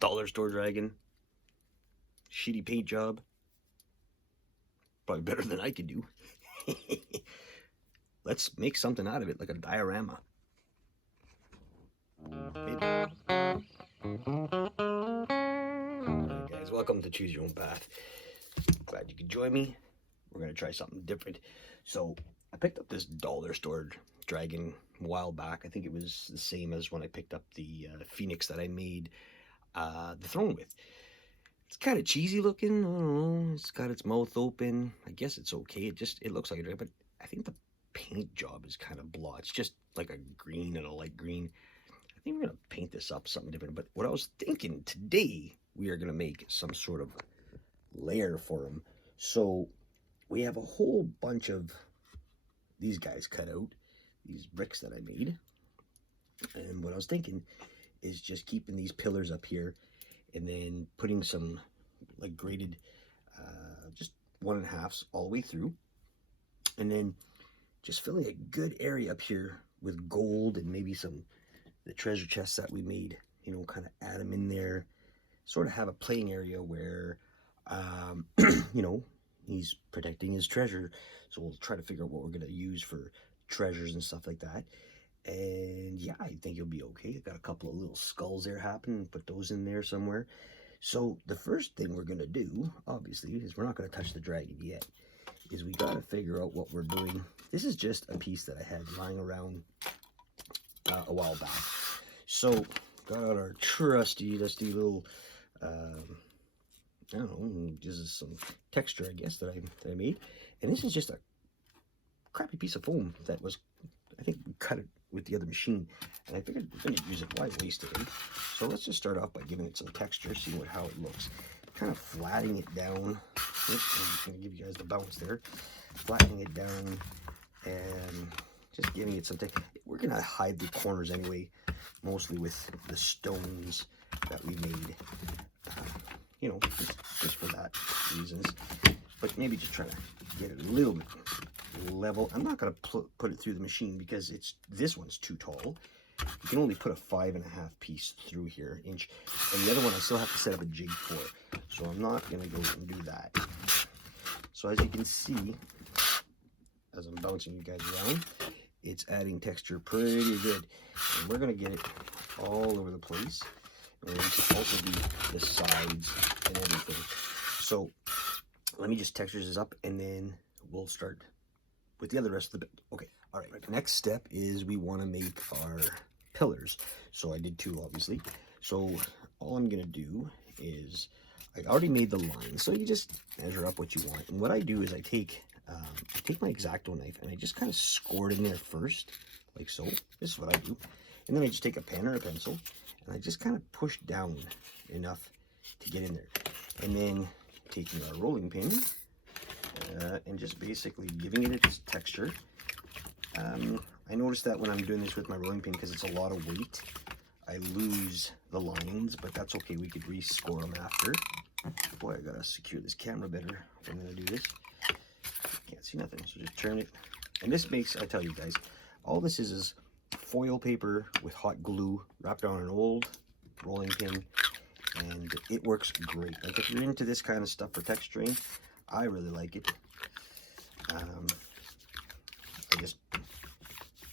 dollar store dragon. Shitty paint job. Probably better than I could do. Let's make something out of it, like a diorama. Alright guys, welcome to Choose Your Own Path. Glad you could join me. We're going to try something different. So I picked up this dollar store dragon a while back. I think it was the same as when I picked up the Phoenix that I made the throne with. It's kind of cheesy looking. I don't know. It's got its mouth open. I guess it's okay. It looks like a dragon, but I think the paint job is kind of blah. It's just like a green and a light green. I think we're going to paint this up something different. But what I was thinking today, we are going to make some sort of layer for him. So we have a whole bunch of these guys cut out, these bricks that I made. And what I was thinking is just keeping these pillars up here and then putting some like graded just 1.5s all the way through, and then just filling a good area up here with gold and maybe the treasure chests that we made, you know, kind of add them in there, sort of have a playing area where you know, he's protecting his treasure. So we'll try to figure out what we're going to use for treasures and stuff like that. And yeah, I think it'll be okay. I've got a couple of little skulls there happening. Put those in there somewhere. So the first thing we're going to do, obviously, is we're not going to touch the dragon yet, is we got to figure out what we're doing. This is just a piece that I had lying around a while back. So got out our trusty, dusty little, I don't know, just some texture, I guess, that I made. And this is just a crappy piece of foam that was, I think, cut it with the other machine, and I figured we're going to use it. Why waste it? So let's just start off by giving it some texture, see how it looks. Kind of flattening it down. Oops, I'm just going to give you guys the bounce there. Flattening it down and just giving it some texture. We're going to hide the corners anyway, mostly with the stones that we made. You know, just for that reasons. But maybe just try to get it a little bit level. I'm not going to put it through the machine because this one's too tall. You can only put a 5.5 piece through here, inch, and the other one I still have to set up a jig for, so I'm not going to go and do that. So as you can see, as I'm bouncing you guys around, it's adding texture pretty good, and we're going to get it all over the place, and also the sides and everything. So let me just texture this up, and then we'll start with the rest of the bit. Okay, all right. Next step is we want to make our pillars. So I did 2, obviously. So all I'm going to do is, I already made the lines. So you just measure up what you want. And what I do is I take my X-Acto knife and I just kind of score it in there first, like so. This is what I do. And then I just take a pen or a pencil and I just kind of push down enough to get in there. And then taking our rolling pin, and just basically giving it its texture. I noticed that when I'm doing this with my rolling pin, because it's a lot of weight, I lose the lines, but that's okay. We could rescore them after. Boy, I gotta secure this camera better if I'm gonna do this. Can't see nothing, so just turn it. And this makes, I tell you guys, all this is foil paper with hot glue wrapped on an old rolling pin, and it works great. Like if you're into this kind of stuff for texturing, I really like it. I just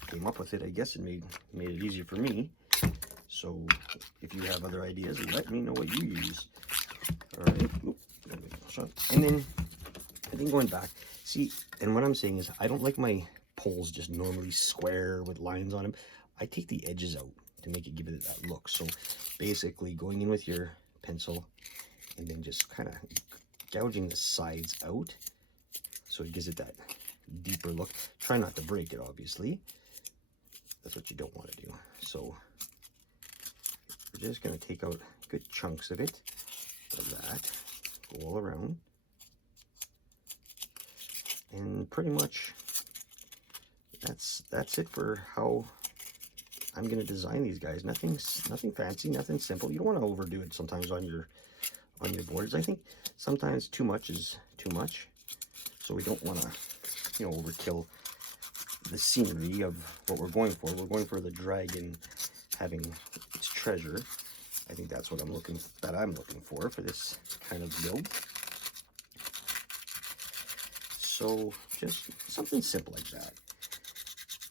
came up with it, I guess, and made it easier for me. So if you have other ideas, let me know what you use. All right. And then I think going back, see, and what I'm saying is I don't like my poles just normally square with lines on them. I take the edges out to give it that look. So basically going in with your pencil and then just kind of gouging the sides out so it gives it that deeper look. Try not to break it, obviously. That's what you don't want to do. So we're just going to take out good chunks of it, of that, go all around, and pretty much that's it for how I'm going to design these guys. Nothing fancy, nothing simple. You don't want to overdo it sometimes on your boards. I think sometimes too much is too much, so we don't want to, you know, overkill the scenery of what we're going for. We're going for the dragon having its treasure, I think that's what I'm looking for this kind of build. So just something simple like that.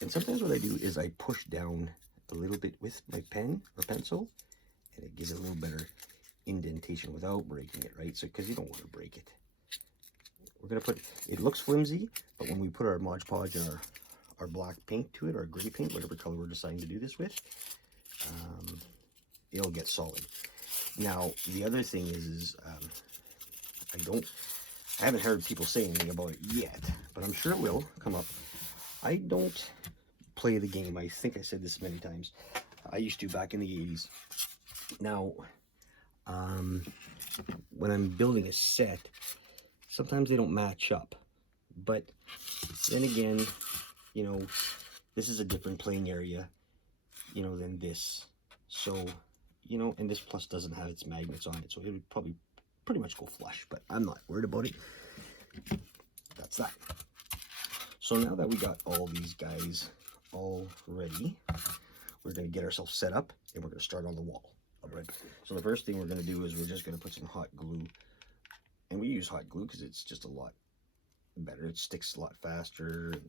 And sometimes what I do is I push down a little bit with my pen or pencil, and it gives it a little better indentation without breaking it, right? So, because you don't want to break it. We're going to put, it looks flimsy, but when we put our Mod Podge and our black paint to it, or gray paint, whatever color we're deciding to do this with, it'll get solid. Now, the other thing is I haven't heard people say anything about it yet, but I'm sure it will come up. I don't play the game. I think I said this many times. I used to back in the 80s. Now, when I'm building a set, sometimes they don't match up. But then again, you know, this is a different playing area, you know, than this. So, you know, and this plus doesn't have its magnets on it, so it would probably pretty much go flush, but I'm not worried about it. That's that. So now that we got all these guys all ready, we're going to get ourselves set up, and we're going to start on the wall. All right. So the first thing we're going to do is we're just going to put some hot glue, and we use hot glue because it's just a lot better. It sticks a lot faster, and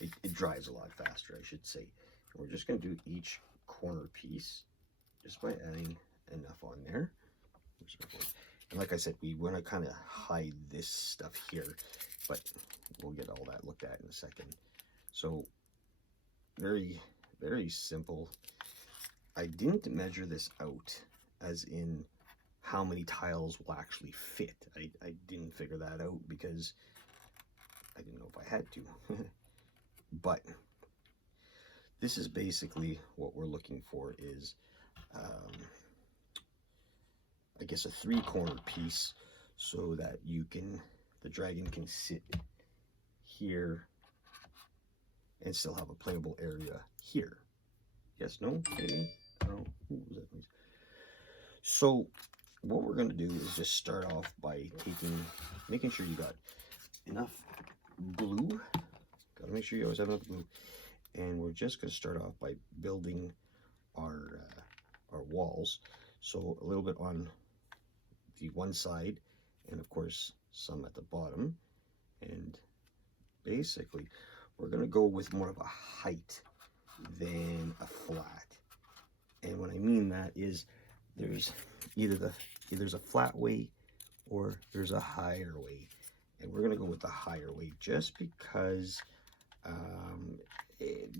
it dries a lot faster, I should say. And we're just going to do each corner piece just by adding enough on there. And like I said, we want to kind of hide this stuff here, but we'll get all that looked at in a second. So very, very simple. I didn't measure this out as in how many tiles will actually fit. I didn't figure that out because I didn't know if I had to. But this is basically what we're looking for is I guess a 3-corner piece so that the dragon can sit here and still have a playable area here. Yes, no, maybe? I don't know. What was that? So what we're going to do is just start off by making sure you got enough glue. Got to make sure you always have enough glue. And we're just going to start off by building our walls. So a little bit on the one side, and of course some at the bottom. And basically we're going to go with more of a height than a flat. And what I mean that is there's there's a flat way or there's a higher way, and we're going to go with the higher way just because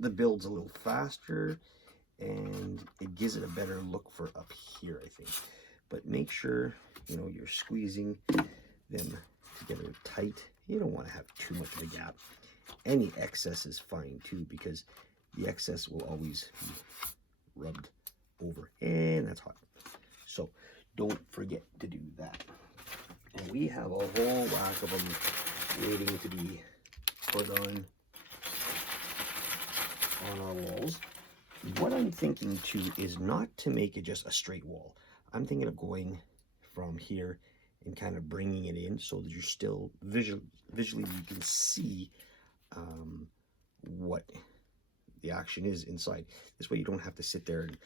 the build's a little faster and it gives it a better look for up here, I think. But make sure, you know, you're squeezing them together tight. You don't want to have too much of a gap. Any excess is fine too, because the excess will always be rubbed over, and that's hot. So don't forget to do that. And we have a whole whack of them waiting to be put on our walls. What I'm thinking too is not to make it just a straight wall. I'm thinking of going from here and kind of bringing it in so that you're still visually you can see what the action is inside. This way you don't have to sit there. And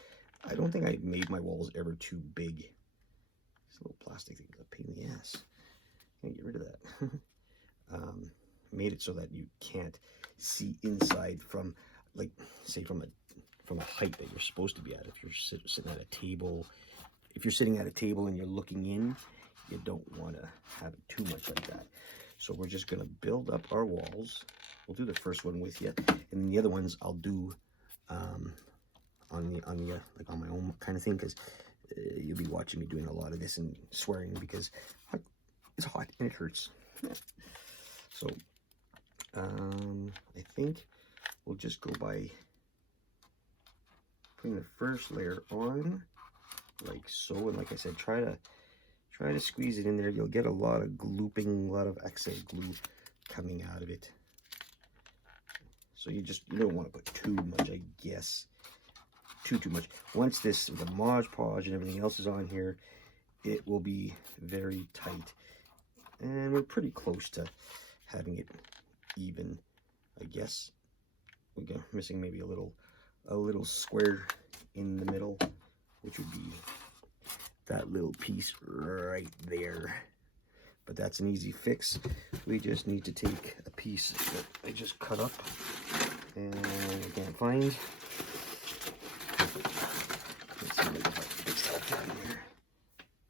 I don't think I made my walls ever too big. This little plastic thing is a pain in the ass. Can't get rid of that. Made it so that you can't see inside from, like, say from a height that you're supposed to be at. If you're sitting at a table, if you're sitting at a table and you're looking in, you don't want to have it too much like that. So we're just going to build up our walls. We'll do the first one with you, and then the other ones I'll do on my own kind of thing, because you'll be watching me doing a lot of this and swearing because it's hot and it hurts. So I think we'll just go by putting the first layer on like so, and like I said, try to squeeze it in there. You'll get a lot of glooping, a lot of excess glue coming out of it. So you don't want to put too much, I guess. Too much. Once the Mod Podge and everything else is on here, it will be very tight. And we're pretty close to having it even, I guess. We're missing maybe a little square in the middle, which would be that little piece right there. But that's an easy fix. We just need to take a piece that I just cut up and I can't find. Let's see if I can fix that down here.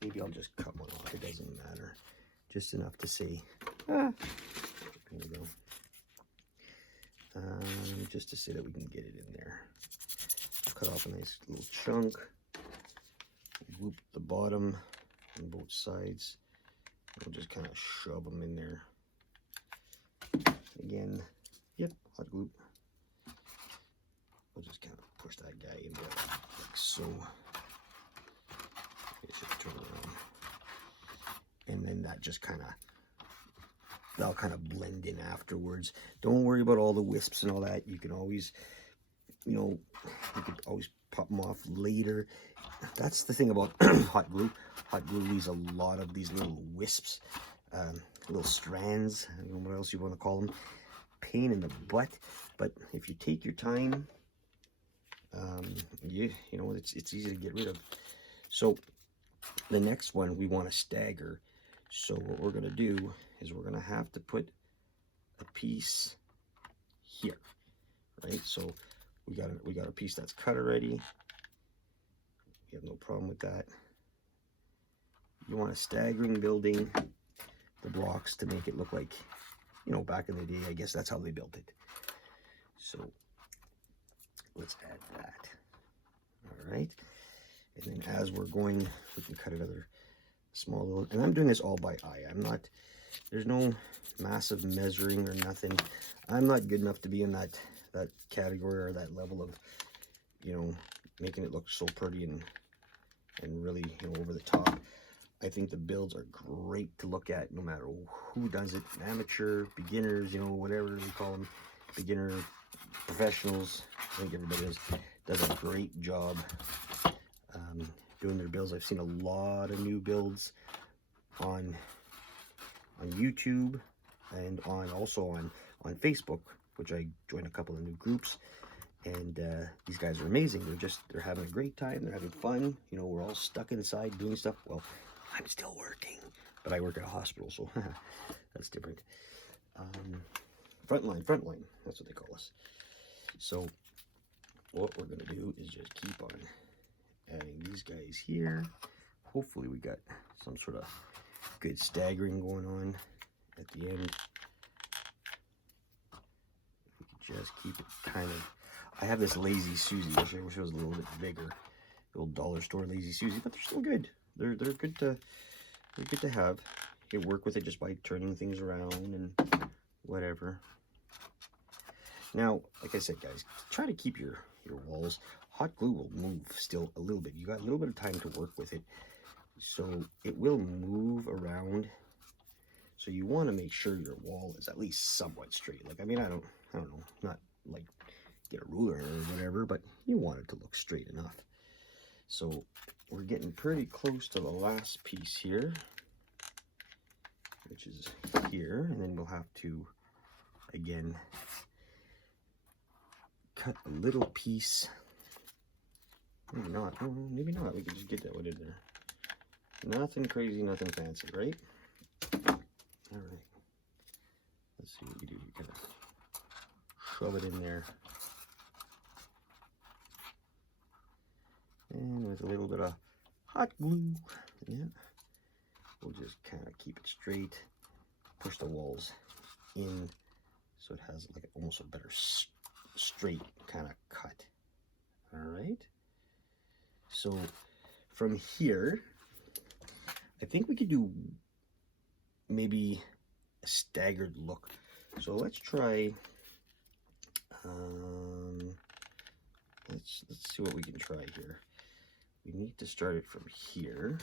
Maybe I'll just cut one off, it doesn't matter. Just enough to say, there we go. Just to say that we can get it in there. I'll cut off a nice little chunk. Loop the bottom on both sides. We'll just kind of shove them in there. Again, yep, hot glue. We'll just kind of push that guy in there like so. It should turn around. And then that just kind of, that'll kind of blend in afterwards. Don't worry about all the wisps and all that. You can always, you know, you could always pop them off later. That's the thing about hot glue. Hot glue leaves a lot of these little wisps, little strands, I don't know what else you want to call them. Pain in the butt, but if you take your time, you know, it's easy to get rid of. So the next one we want to stagger. So what we're going to do is we're going to have to put a piece here, right? So we got a piece that's cut already. We have no problem with that. You want a staggering building the blocks to make it look like, you know, back in the day, I guess that's how they built it. So let's add that. All right. And then as we're going, we can cut another small little, and I'm doing this all by eye. I'm not, there's no massive measuring or nothing. I'm not good enough to be in that category or that level of, you know, making it look so pretty and really, you know, over the top. I think the builds are great to look at no matter who does it, amateur, beginners, you know, whatever we call them, beginner, professionals. I think everybody does a great job doing their builds. I've seen a lot of new builds on YouTube and also on Facebook, which I joined a couple of new groups. And these guys are amazing. They're having a great time. They're having fun. You know, we're all stuck inside doing stuff. Well, I'm still working, but I work at a hospital, so that's different. Frontline, that's what they call us. So what we're going to do is just keep on adding these guys here. Hopefully we got some sort of good staggering going on at the end. We can just keep it kind of, I have this Lazy Susie, which I wish it was a little bit bigger. The old dollar store Lazy Susie, but they're still good. They're good to have. You can work with it just by turning things around and whatever. Now, like I said, guys, try to keep your walls. Hot glue will move still a little bit. You got a little bit of time to work with it, so it will move around. So you want to make sure your wall is at least somewhat straight. Like, I mean, I don't know, not like get a ruler or whatever, but you want it to look straight enough. So we're getting pretty close to the last piece here, which is here, and then we'll have to again cut a little piece. Maybe not. Oh, maybe not. We can just get that one in there. Nothing crazy, nothing fancy, right? All right. Let's see what we do. You kind of shove it in there. And with a little bit of hot glue, yeah, we'll just kind of keep it straight, push the walls in so it has like almost a better straight kind of cut. All right. So from here, I think we could do maybe a staggered look. So let's try, let's see what we can try here. We need to start it from here.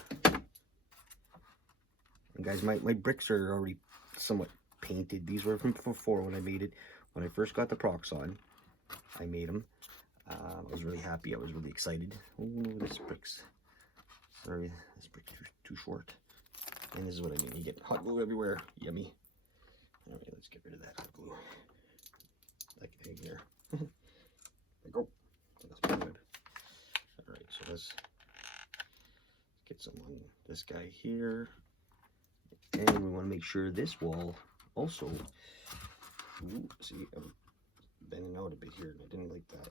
And guys, my bricks are already somewhat painted. These were from before when I made it. When I first got the Proxxon, I made them. I was really happy. I was really excited. Oh, this brick's, sorry, this brick's too short. And this is what I mean. You get hot glue everywhere. Yummy. All right, let's get rid of that hot glue. Like an egg there. There we go. That's pretty good. All right, so let's Get some on this guy here. And we want to make sure this wall also, ooh, see, I'm bending out a bit here and I didn't like that.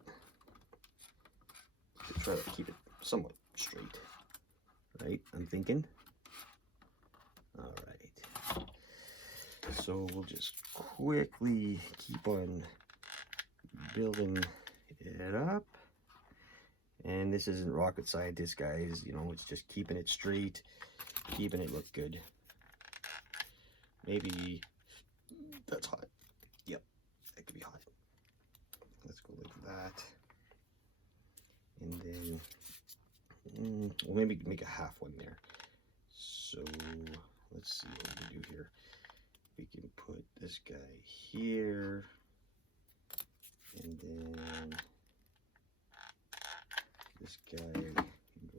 Try to keep it somewhat straight, right? I'm thinking. All right. So we'll just quickly keep on building it up. And this isn't rocket scientist, guys. You know, it's just keeping it straight, keeping it look good. Maybe that's hot. Yep, that could be hot. Let's go like that. And then we'll maybe make a half one there. So let's see what we can do here. We can put this guy here, and then this guy can go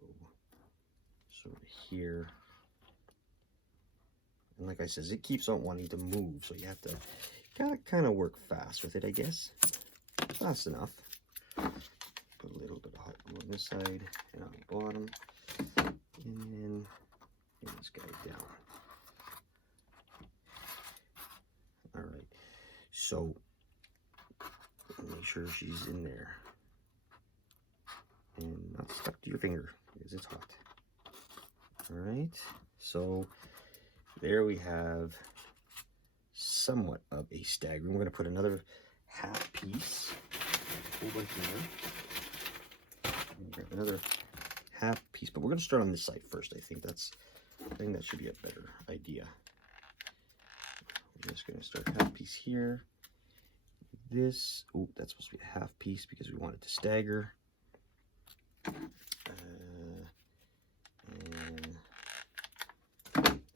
sort of here. And like I said, it keeps on wanting to move, so you have to kind of work fast with it, I guess. Fast enough. Put a little bit of hot glue on this side and on the bottom, and then bring this guy down. All right, so make sure she's in there and not stuck to your finger because it's hot. All right, so there we have somewhat of a stagger. We're going to put another half piece over here. Grab another half piece, but we're going to start on this side first. I think that should be a better idea. We're just going to start half piece here. This, oh, that's supposed to be a half piece because we want it to stagger. And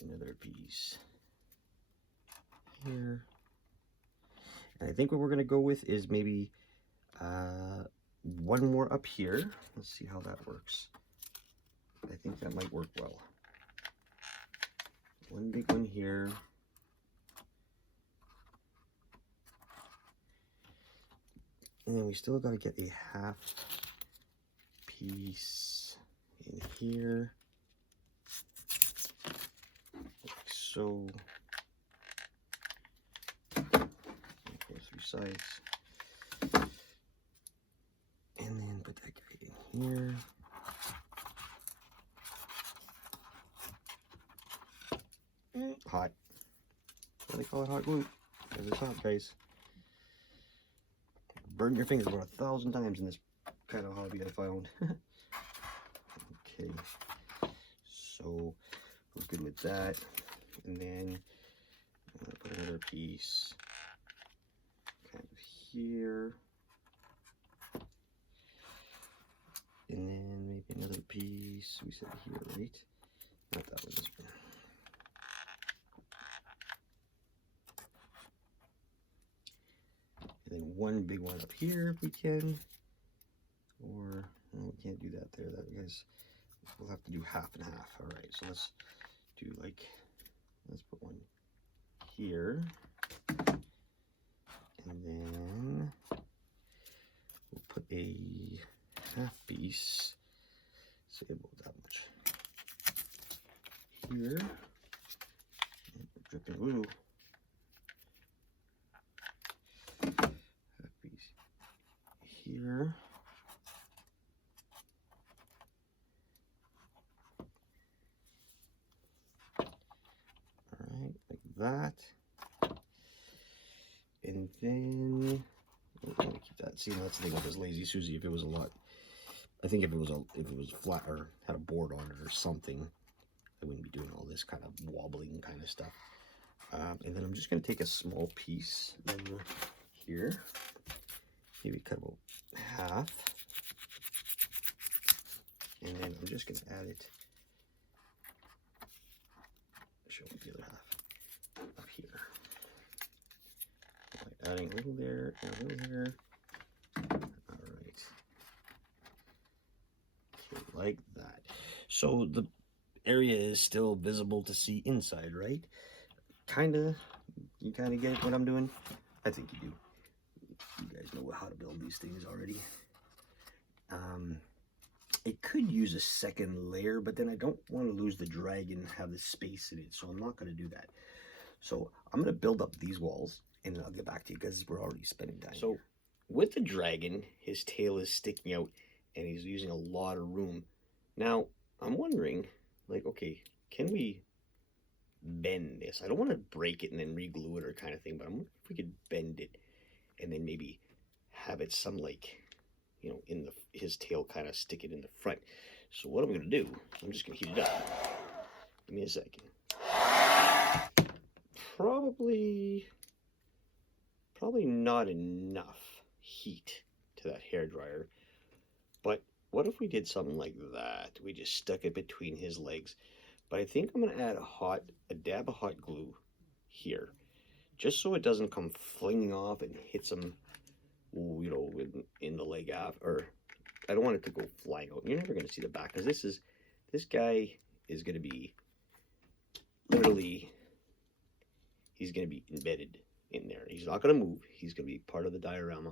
another piece here. And I think what we're going to go with is maybe one more up here. Let's see how that works. I think that might work well. One big one here. And then we still got to get a half piece in here. Like so. Go 3 sides. And then put that guy in here. Hot. What do they call it? Hot glue. Because it's hot, guys. Burn your fingers about 1,000 times in this kind of hobby I found. Okay. So we're good with that. And then I'm going to put another piece kind of here. And then maybe another piece, we said here, right? Not that one, this one. And then one big one up here if we can. Or, no, we can't do that there, that because we'll have to do half and half. All right, so let's do like, let's put one here. And then we'll put a half piece, say about that much here. Dripping glue. Half piece here. All right, like that. And then we're gonna keep that. See, that's the thing with this Lazy Susie. If it was a lot, I think if it was flat or had a board on it or something, I wouldn't be doing all this kind of wobbling kind of stuff. And then I'm just gonna take a small piece over here, maybe cut about half, and then I'm just gonna add it. Show me the other half up here. Adding a little there and a little there. All right. Okay, like that. So the area is still visible to see inside, right? You kind of get what I'm doing? I think you do. You guys know how to build these things already. it could use a second layer, but then I don't want to lose the dragon, have the space in it, so I'm not going to do that. So I'm going to build up these walls, and then I'll get back to you because we're already spending time. So with the dragon, his tail is sticking out, and he's using a lot of room. Now, I'm wondering, like, okay, can we bend this? I don't want to break it and then re-glue it or kind of thing, but I'm wondering if we could bend it and then maybe have it some, like, you know, in his tail, kind of stick it in the front. So what I'm going to do, I'm just going to heat it up. Give me a second. Probably not enough heat to that hairdryer. But what if we did something like that? We just stuck it between his legs. But I think I'm going to add a dab of hot glue here, just so it doesn't come flinging off and hits him, you know, in the leg after. Or I don't want it to go flying out. You're never going to see the back, because this guy is going to be literally, he's going to be embedded in there. He's not going to move. He's going to be part of the diorama,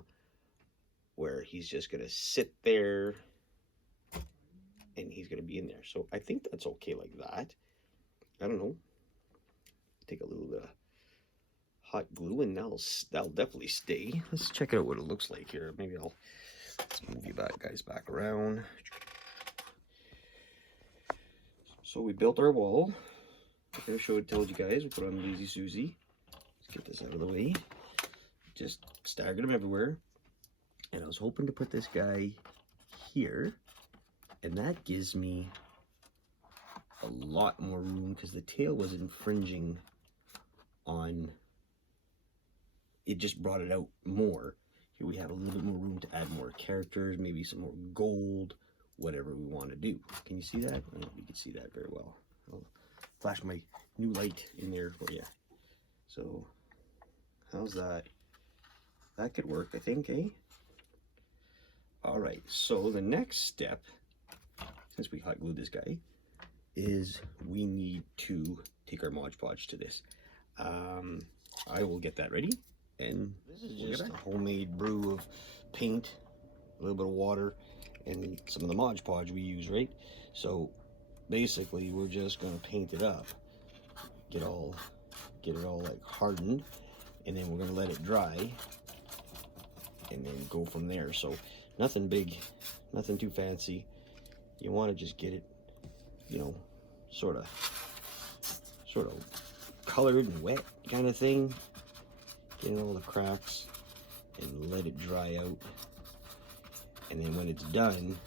where he's just going to sit there and he's going to be in there. So I think that's okay like that. I don't know. Take a little bit of hot glue and that'll definitely stay. Let's check out what it looks like here. Maybe let's move you guys back around. So we built our wall. I told you guys, we put on Lazy Susie. Let's get this out of the way. Just staggered them everywhere. And I was hoping to put this guy here, and that gives me a lot more room because the tail was infringing on it. Just brought it out more. Here we have a little bit more room to add more characters, maybe some more gold, whatever we want to do. Can you see that? I don't know if you can see that very well. I'll flash my new light in there for you. So how's that? That could work, I think, eh? All right, so the next step, since we hot glued this guy, is we need to take our Mod Podge to this. I will get that ready, and this is just a homemade brew of paint, a little bit of water, and some of the Mod Podge we use, right? So basically, we're just gonna paint it up, get it all like hardened, and then we're gonna let it dry, and then go from there. So nothing big, nothing too fancy. You want to just get it, you know, sort of colored and wet kind of thing. Get in all the cracks and let it dry out. And then when it's done,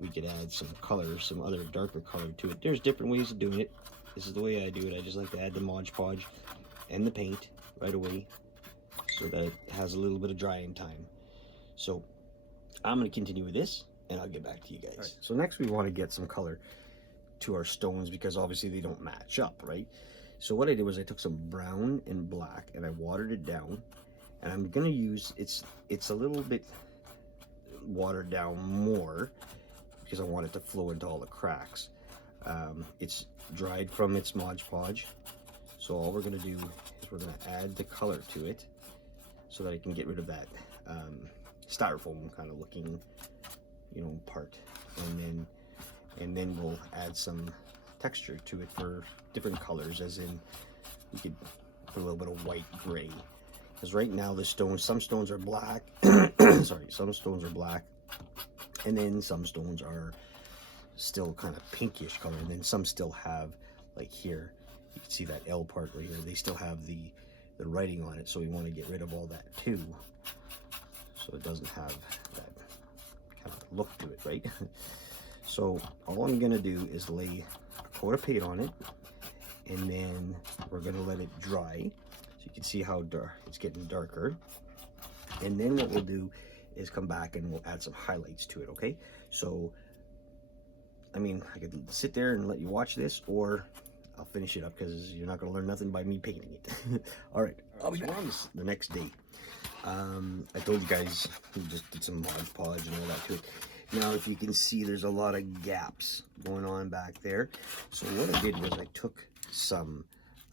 we could add some color, some other darker color to it. There's different ways of doing it. This is the way I do it. I just like to add the Mod Podge and the paint right away so that it has a little bit of drying time. So I'm going to continue with this, and I'll get back to you guys. Right. So next we want to get some color to our stones, because obviously they don't match up, right? So what I did was I took some brown and black and I watered it down, and I'm going to use, it's a little bit watered down more because I want it to flow into all the cracks. It's dried from its Mod Podge, so all we're going to do is we're going to add the color to it so that I can get rid of that styrofoam kind of looking, you know, part, and then we'll add some texture to it for different colors, as in we could put a little bit of white gray, because right now the stones, some stones are black sorry, some stones are black, and then some stones are still kind of pinkish color, and then some still have, like here you can see that L part right here, they still have the writing on it, so we want to get rid of all that too, so it doesn't have that kind of look to it, right? So all I'm gonna do is lay a coat of paint on it, and then we're gonna let it dry, so you can see how it's getting darker. And then what we'll do is come back and we'll add some highlights to it, okay? So, I mean, I could sit there and let you watch this, or I'll finish it up, because you're not gonna learn nothing by me painting it. All right, I'll be back the next day. I told you guys we just did some Mod Podge and all that to it. Now, if you can see, there's a lot of gaps going on back there. So what I did was I took some,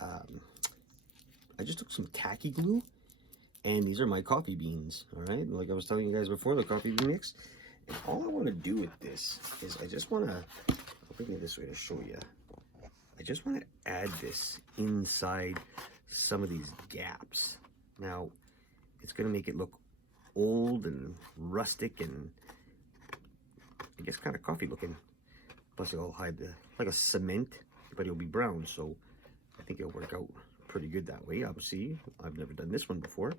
I just took some tacky glue, and these are my coffee beans, all right? Like I was telling you guys before, the coffee bean mix. And all I want to do with this is I just want to, I'll bring it this way to show you. I just want to add this inside some of these gaps. Now, it's going to make it look old and rustic and I guess kind of coffee looking. Plus it'll hide the, like a cement, but it'll be brown, so I think it'll work out pretty good that way. Obviously, I've never done this one before,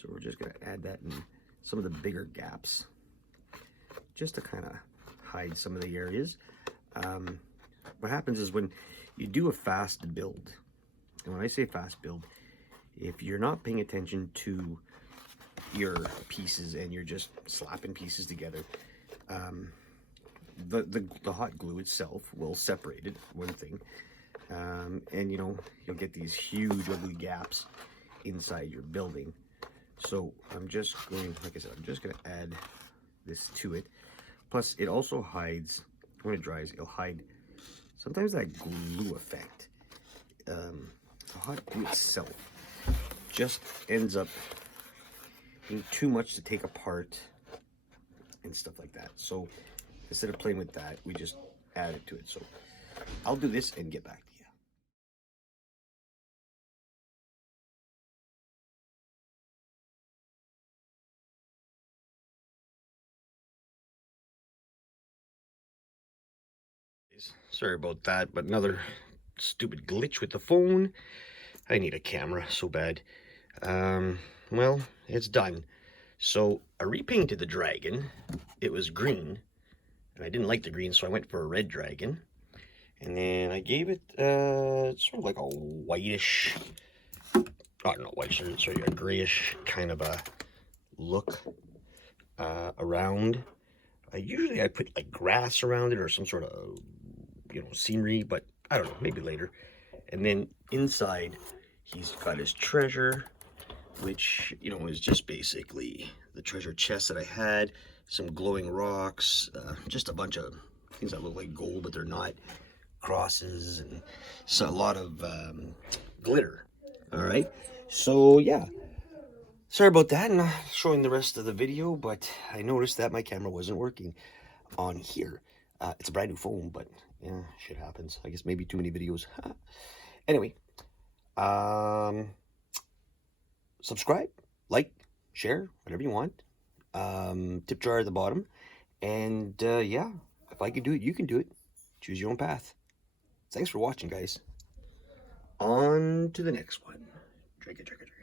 so we're just gonna add that in some of the bigger gaps, just to kind of hide some of the areas. What happens is when you do a fast build, and when I say fast build, if you're not paying attention to your pieces and you're just slapping pieces together, the hot glue itself will separate it, one thing, and you know, you'll get these huge ugly gaps inside your building. So I'm just going, like I said, I'm just going to add this to it. Plus it also hides, when it dries, it'll hide sometimes that glue effect. The hot glue itself just ends up being too much to take apart and stuff like that. So instead of playing with that, we just add it to it. So I'll do this and get back to you. Sorry about that, but another stupid glitch with the phone. I need a camera so bad. Well, it's done. So I repainted the dragon. It was green, and I didn't like the green, so I went for a red dragon. And then I gave it sort of like a whitish, not whitish, sorry, a grayish kind of a look around. Usually I put like grass around it or some sort of, you know, scenery, but I don't know, maybe later. And then inside, he's got his treasure, which, you know, is just basically the treasure chest that I had, some glowing rocks, just a bunch of things that look like gold, but they're not, crosses, and so a lot of glitter. All right, so yeah, sorry about that, and showing the rest of the video, but I noticed that my camera wasn't working on here. It's a brand new phone, but yeah, shit happens. I guess maybe too many videos. Anyway, subscribe, like, share, whatever you want. Tip jar at the bottom. And yeah, if I can do it, you can do it. Choose your own path. Thanks for watching, guys. On to the next one. Drink it, drink it, drink it.